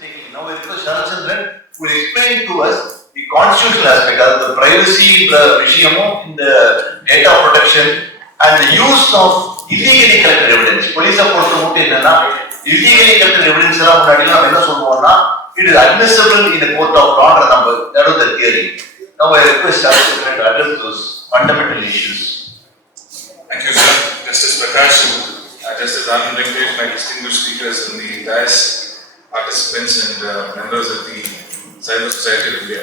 taking. Now, I request Sharath Chandiran will explain to us the constitutional aspect of the privacy in the data protection and the use of illegally collected evidence. Police have illegally collected evidence it is admissible in a court of law. That was the theory. Now I request Sharath Chandiran to address those fundamental issues. Thank you, sir. Justice Prakash, Justice Anand Venkatesh, my distinguished speakers in the dais, participants and members of the Cyber Society of India.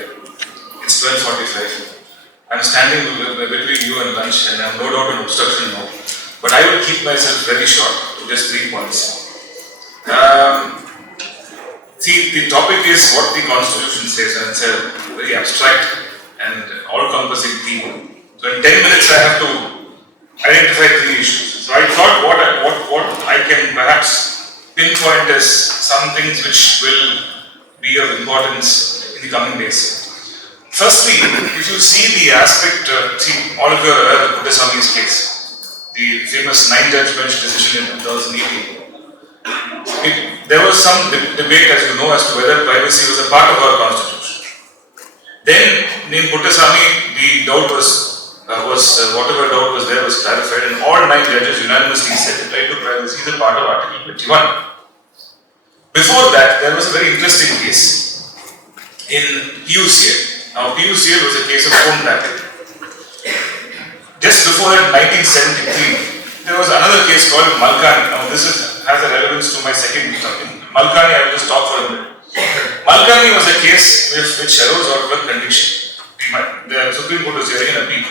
It's 12:45. I'm standing between you and lunch and I'm no doubt in obstruction now. But I will keep myself very short to just 3 points. See, the topic is what the Constitution says, and it's a very abstract and all-encompassing theme. So in 10 minutes I have to identify 3 issues. So I thought what I can perhaps pinpoint as some things which will be of importance in the coming days. Firstly, if you see the aspect, all of you are aware of Puttasamee's case, the famous 9-judge bench decision in 2018. There was some debate, as you know, as to whether privacy was a part of our constitution. Then, in Puttasamy, the doubt was whatever doubt was there was clarified, and all 9 judges unanimously said the right to privacy is a part of Article 21. Before that, there was a very interesting case in PUCL. Now, PUCL was a case of phone tapping. Just before that, 1973, there was another case called Malkani. Now, this has a relevance to my second topic. Malkani, I will just talk for a minute. Malkani was a case which arose out of a conviction. The Supreme Court was hearing an appeal.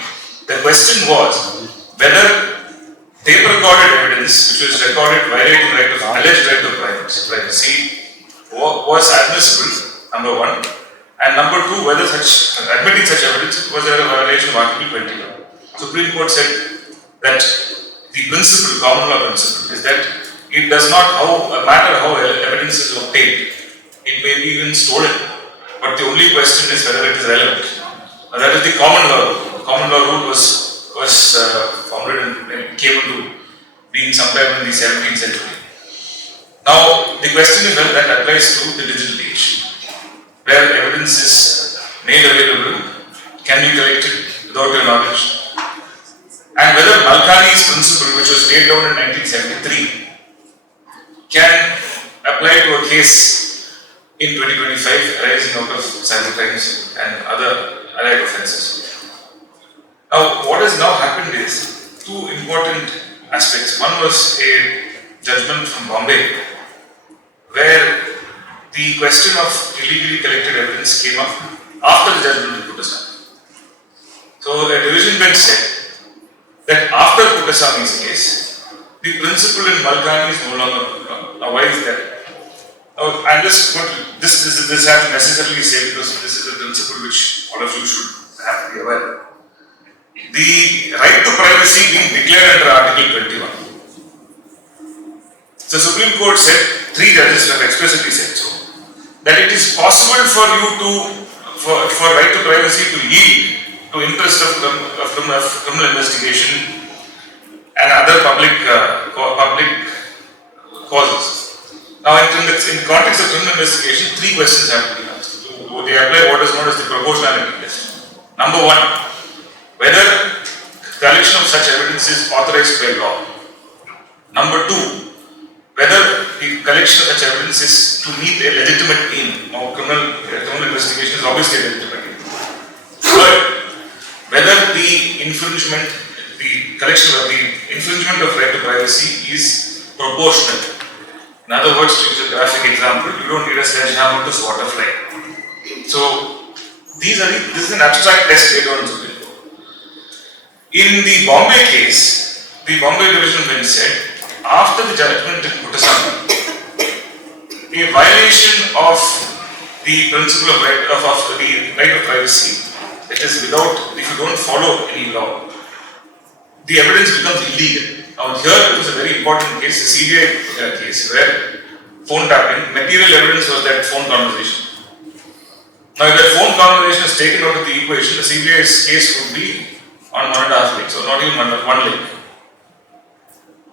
The question was whether tape-recorded evidence, which was recorded violating alleged right of privacy, was admissible, number 1, and number 2, whether admitting such evidence was a violation of Article 21. Supreme Court said that the principle, common law principle, is that it does not matter how evidence is obtained. It may be even stolen, but the only question is whether it is relevant. That is the common law rule. The common law rule was founded and came into being sometime in the 17th century. Now, the question is whether that applies to the digital age, where evidence is made available, can be collected without your knowledge, and whether Malkani's principle, which was laid down in 1973, can apply to a case in 2025 arising out of cybercrimes and other allied offences. Now, what has now happened is 2 important aspects. One was a judgment from Bombay, where the question of illegally collected evidence came up after the judgment in Puttasamy. So, a division bench said that after Puttasamy's case, the principle in Malkani is no longer. Now, why is that? Now, I'm just going to, this has to necessarily say, because this is a principle which all of you should have to be aware of. The right to privacy being declared under Article 21. The Supreme Court said, 3 judges have explicitly said so, that it is possible for you to, for right to privacy to yield to interest of criminal investigation and other public causes. Now, in the context of criminal investigation, 3 questions have to be asked. They apply what is known as the proportionality test. Number 1, whether collection of such evidence is authorized by law. Number 2, whether the collection of such evidence is to meet a legitimate aim. Now, criminal investigation is obviously a legitimate aim. Third, whether the collection of the infringement of right to privacy is proportional. In other words, to use a graphic example, you don't need a sledgehammer to swat a fly. So, this is an abstract test laid on Supreme Court. In the Bombay case, the Bombay division bench said, after the judgment in Puttasamy, a violation of the principle of right of privacy, that is if you don't follow any law, the evidence becomes illegal. Now, here it was a very important case, the CBI case, where phone tapping, material evidence was that phone conversation. Now, if that phone conversation is taken out of the equation, the CBI's case would be on 1.5 legs, or not even 1 leg.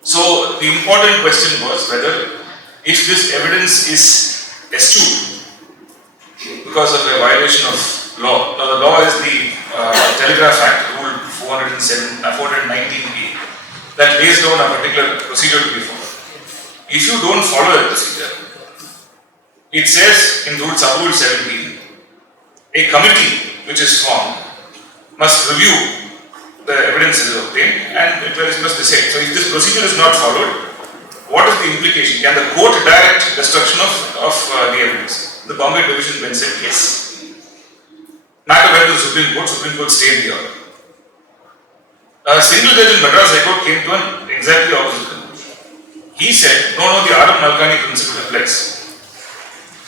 So, the important question was whether if this evidence is eschewed because of a violation of law. Now the law is the Telegraph Act, Rule 419A, that lays down a particular procedure to be followed. If you don't follow that procedure, it says in Sub-Rule 17, a committee which is formed must review the evidence that is obtained and it must decide. So if this procedure is not followed, what is the implication? Can the court direct destruction of the evidence? The Bombay Division bench said yes. Matter went to the Supreme Court stayed the order. A single judge in Madras High Court came to an exactly opposite conclusion. He said, no, the R.M. Malkani principle applies.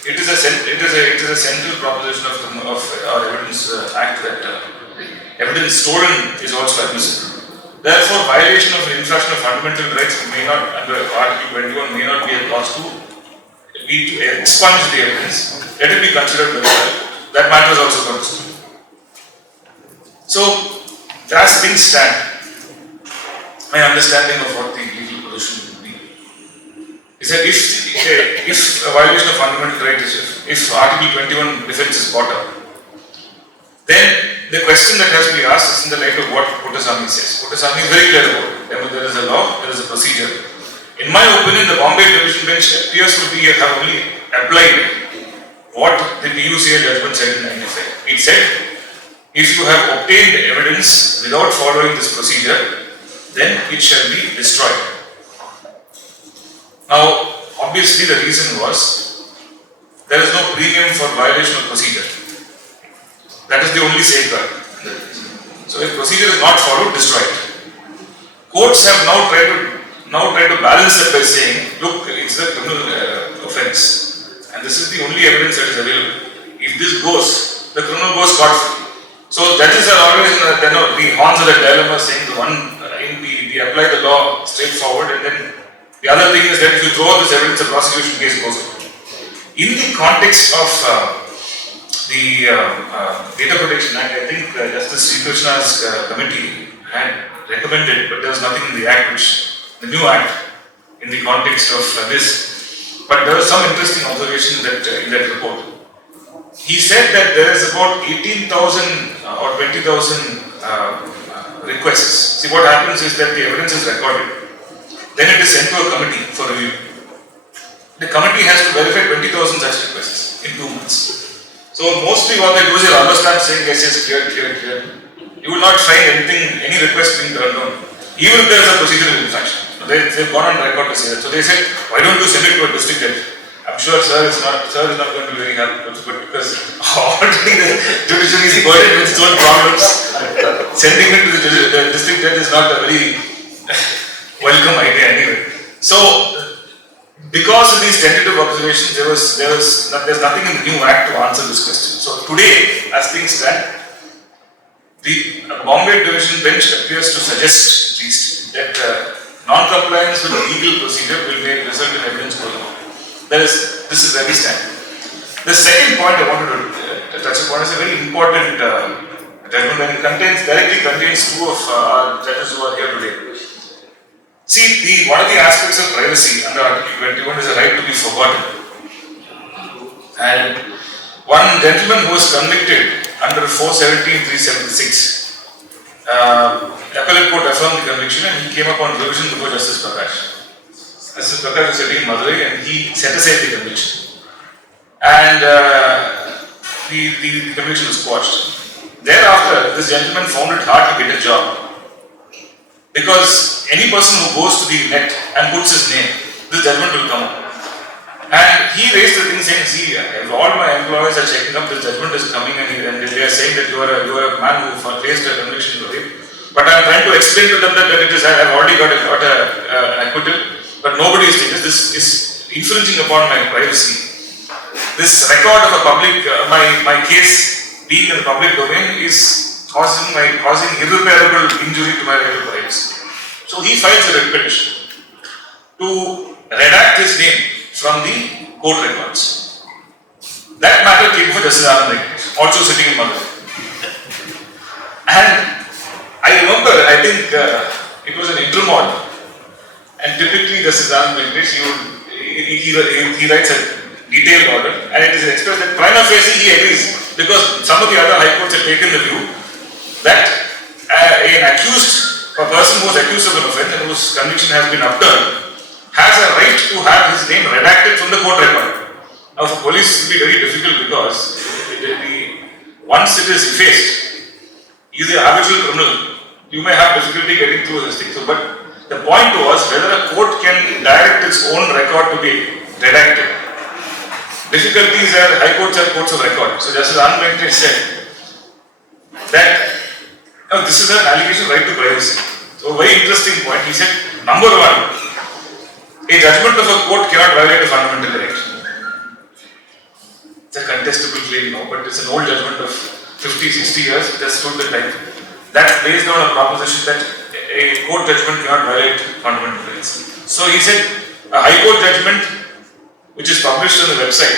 It is a central proposition of our Evidence Act that evidence stolen is also admissible. Therefore, violation of an infraction of fundamental rights may not, under Article 21, may not be a cause to expunge the evidence. Let it be considered by the court. That matter is also considered. So, as things stand, my understanding of what the legal position would be is that if a violation of fundamental rights, if Article 21 defense is brought up, then the question that has to be asked is in the light of what Kotasamy says. Kotasamy is very clear about it. There is a law, there is a procedure. In my opinion, the Bombay Division bench appears to have only applied what the PUCA judgment said in 95. It said, if you have obtained evidence without following this procedure, then it shall be destroyed. Now, obviously the reason was, there is no premium for violation of procedure. That is the only safeguard. So if procedure is not followed, destroy it. Courts have now tried to balance that by saying, look, it's a criminal offence, and this is the only evidence that is available. If this goes, the criminal goes scot-free. So judges are always in the horns of the dilemma, saying we apply the law straightforward, and then the other thing is that if you throw out this evidence, the prosecution case goes on. In the context of the Data Protection Act, I think Justice Sri Krishna's committee had recommended, but there was nothing in the act, the new act, in the context of this. But there was some interesting observation in that report. He said that there is about 18,000 or 20,000 requests. See, what happens is that the evidence is recorded, then it is sent to a committee for review. The committee has to verify 20,000 such requests in 2 months. So mostly what they do is a rubber stamp saying yes, clear. You will not find any request being turned down, even if there is a procedural infraction. They've gone on record to say that. So they said, why don't you send it to a district judge? I'm sure sir is not going to be very happy with it, because already the judiciary is burdened with its own problems. Sending it to the district judge is not a very welcome idea anyway. So because of these tentative observations, there's nothing in the new act to answer this question. So today, as things stand, the Bombay Division bench appears to suggest, at least, that non-compliance with the legal procedure will result in evidence going on. This is where we stand. The second point I wanted to touch upon is a very important judgment, and it directly contains two of our judges who are here today. See, one of the aspects of privacy under Article 21 is a right to be forgotten. And one gentleman who was convicted under 417-376, the appellate court affirmed the conviction, and he came upon revision before Justice Prakash. Justice Prakash was sitting in Madras, and he set aside the conviction. And the conviction was quashed. Thereafter, this gentleman found it hard to get a job, because any person who goes to the net and puts his name, this judgment will come up. And he raised the thing saying, see, all my employers are checking up, this judgment is coming, and they are saying that you are a man who faced a conviction for rape. But I am trying to explain to them that I have already got an acquittal, but nobody is taking this. Is infringing upon my privacy. This record of a public, my case being in the public domain is causing irreparable injury to my right to privacy. So he files a writ petition to redact his name from the court records. That matter came for Justice Anand, also sitting in Madras. And I remember, I think it was an intermod, and typically Justice Anand, he writes a detailed order, and it is expressed that prima facie he agrees, because some of the other high courts have taken the view that a person who was accused of an offence and whose conviction has been upturned has a right to have his name redacted from the court record. Now, for police, it will be very difficult because once it is effaced, he is a habitual criminal. You may have difficulty getting through this thing. So, but the point was whether a court can direct its own record to be redacted. Difficulties are high courts are courts of record. So, Justice Anand said that this is an allegation of right to privacy. So, a very interesting point. He said, number one, a judgment of a court cannot violate a fundamental right. It's a contestable claim now, but it's an old judgment of 50, 60 years. It has stood the time. That's based on a proposition that a court judgment cannot violate fundamental rights. So he said a high court judgment which is published on the website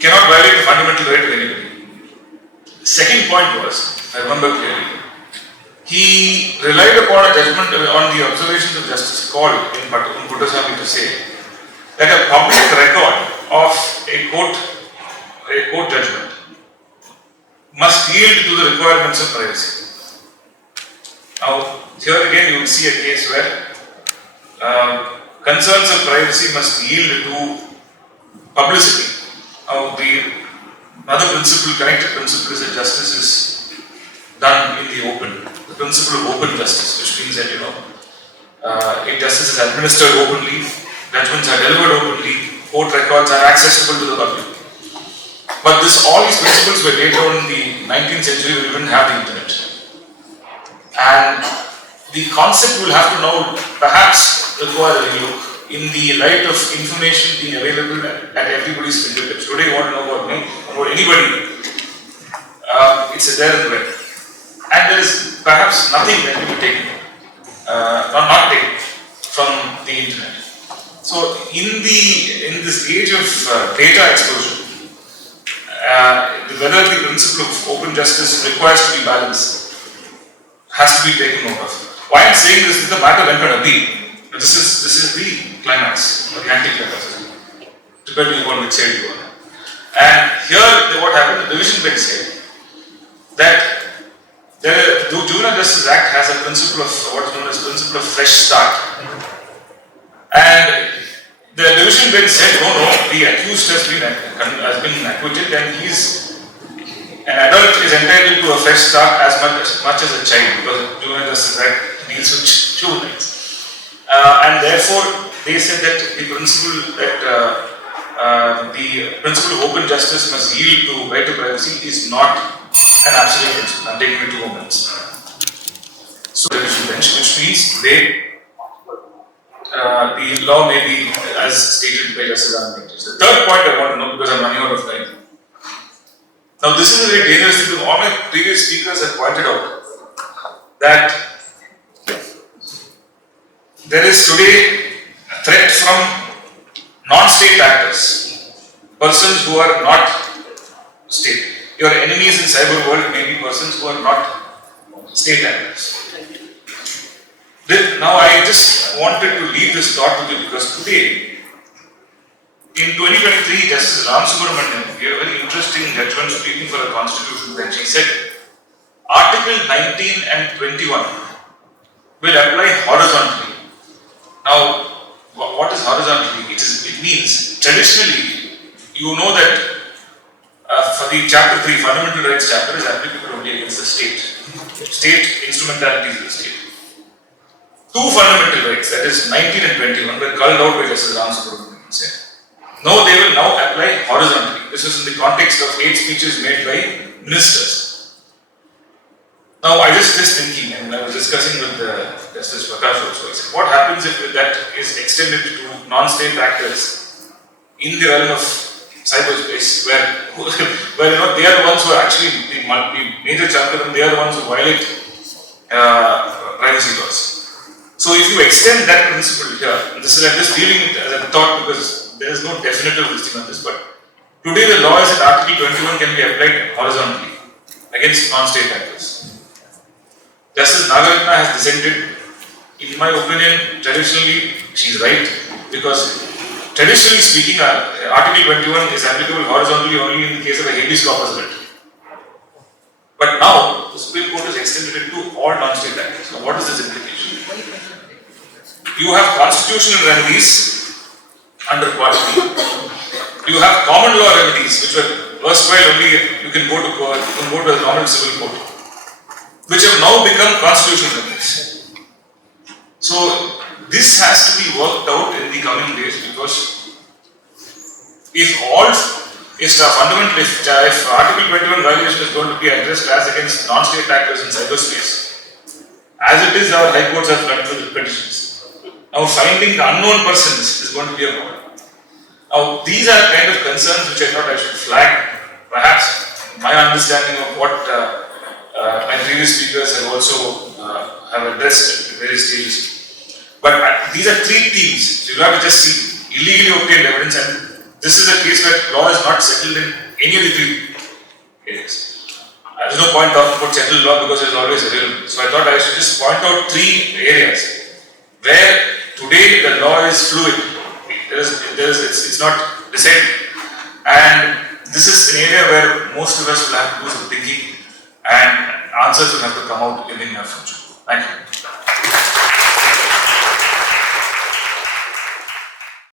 cannot violate the fundamental right of anybody. The second point was, I remember clearly, he relied upon a judgment on the observations of Justice Call in Puttaswamy to say that a public record of a court judgment must yield to the requirements of privacy. Now, here again you will see a case where concerns of privacy must yield to publicity. Now, the another principle, connected principle, is that justice is done in the open. The principle of open justice, which means that if justice is administered openly, judgments are delivered openly, court records are accessible to the public. But all these principles were laid down in the 19th century when we didn't have the internet. And the concept will have to now perhaps require a relook in the light of information being available at everybody's fingertips. Today you want to know about me, about anybody. It's there in the web. And there is perhaps nothing that can be taken, or not taken from the internet. So in this age of data explosion, whether the principle of open justice requires to be balanced has to be taken note of. Why I'm saying this is the matter went on appeal. This is the climax, or the anti-climax, depending upon which side you are. And here what happened, the division bench said that the Juvenile Justice Act has a principle of what is known as principle of fresh start. And the division bench said, no, the accused has been acquitted and an adult is entitled to a fresh start as much as a child, because the Juvenile Justice Act deals with juveniles. And therefore, they said that the principle of open justice must yield to right to privacy is not an absolute principle. I'm taking it 2 moments. So, the division bench, which means the law may be as stated by Justice Anand. The third point I want to know, because I'm running out of time. Now, this is a very dangerous thing, because all my previous speakers have pointed out that there is today a threat from non-state actors, persons who are not state. Your enemies in cyber world may be persons who are not state actors. Now, I just wanted to leave this thought with you, because today, in 2023, Justice Ram Subramanian gave a very interesting judgment speaking for the Constitutional Bench. He said, Article 19 and 21 will apply horizontally. Now, what is horizontally? It means, traditionally, you know that for the Chapter 3, Fundamental Rights chapter is applicable only against the state. State instrumentalities of the state. 2 fundamental rights, that is 19 and 21, were called out by Justice Ram Subramanian. No, they will now apply horizontally. This is in the context of hate speeches made by ministers. Now, I was just thinking, and I was discussing with Justice Prakash also. I said, what happens if that is extended to non-state actors in the realm of cyberspace, where they are the ones who are actually the major chunk of them, they are the ones who violate privacy laws. So if you extend that principle here, and this is I'm just dealing with as a thought, because there is no definitive listing on this, but today the law is that Article 21 can be applied horizontally against non-state actors. Justice Nagaratna has dissented. In my opinion, traditionally, she is right, because traditionally speaking, Article 21 is applicable horizontally only in the case of a habeas corpus writ. But now, the Supreme Court has extended it to all non-state actors. So what is this implication? You have constitutional remedies under Part B. You have common law remedies, which were erstwhile only you can go to court, you can go to a normal civil court, which have now become constitutional remedies. So this has to be worked out in the coming days, because if Article 21 violation is going to be addressed as against non-state actors in cyberspace, as it is, our high courts have gone through the petitions. Now finding the unknown persons is going to be a problem. Now these are kind of concerns which I thought I should flag. Perhaps my understanding of what my previous speakers have also have addressed at various stages. But these are three themes. You have to just see illegally obtained evidence, and this is a case where law is not settled in any of the three areas. There is no point talking about settled law because it is always available. So I thought I should just point out three areas where today the law is fluid. It's not decided. And this is an area where most of us will have to do some thinking, and answers will have to come out in the near future. Thank you.